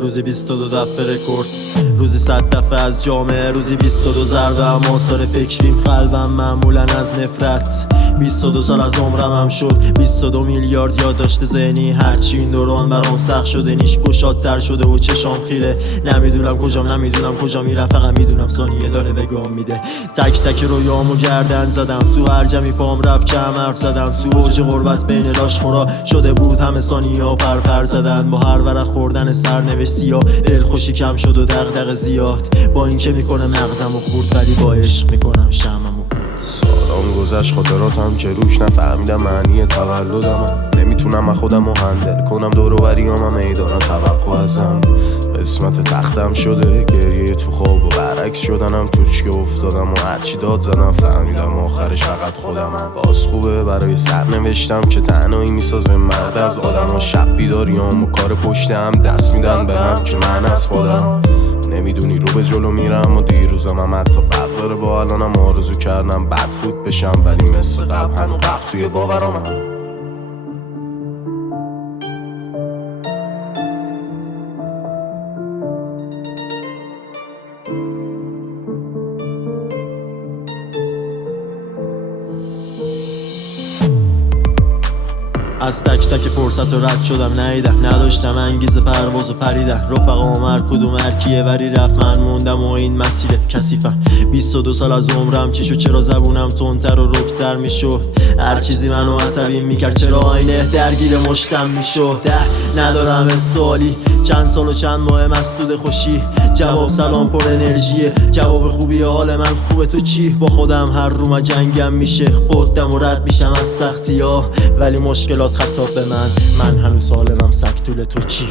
روزی 22 دفعه رکورد، روزی 100 دفعه از جامعه، روزی 22 ضربه هم آثار فکریم، قلبم معمولا از نفرت. 22 سال از عمرم هم شد 22 میلیارد یادداشت ذهنی، هرچی این دوران برام سخت شده نیش گشادتر شده و چشام خیره. نمیدونم کجا میرم، فقط میدونم ثانیه داره به گام میده. تک تک رویامو گردن زدم، تو هر جمعی پام رفت کم حرف زدم، تو اوج غربت بین لاشخورا شده بود همه ثانیه ها پر زدن. با هر ورق خوردن سرنوشت سیاه دلخوشی کم شد و دغدغه زیاد، با این که میکنه مغزمو خورد ولی با عشق میکنم شمعمو خورد. سالام گذشت خاطراتم که روش نفهمیدم معنی تولدم، نمیتونم خودمو هندل کنم، دور و بریامم میدانم توقع ازم. قسمت تختم شده گریه تو خواب و برعکس شدنم، توش که افتادم و هرچی داد زدم فهمیدم آخرش فقط خودمم. باز خوبه برای سرنوشتم که تنهایی میسازه مرد از آدم ها، شب بیداریام و کار پشتم دست میدن به هم که من از خودم. نمیدونی رو به جلو میرم و دیروزم هم حتی قبل داره، با الانم آرزو کردم بد فوت بشم ولی مثل قبل هنو غرق توی باورامم. از تک تک فرصت رو رد شدم ندیدم، نداشتم انگیزه پرواز و پریدن. رفقام هر کدوم هرکیه ولی رفت، من موندم و این مسیر کثیفم. 22 سال از عمرم چی شد، چرا زبونم تندتر و رکتر میشد، هر چیزی منو عصبی میکرد، چرا آینه درگیر مشتم میشد. ندارم سوالی، چند سال و چند ماه مسدود خوشی، جواب سلام پر انرژیه، جواب خوبی حال من خوبه تو چی. با خودم هر روم جنگم میشه، قدم و رد میشم از سختی ها ولی مشکلات خطاب به من هنوز سالمم، سگ طول تو چی.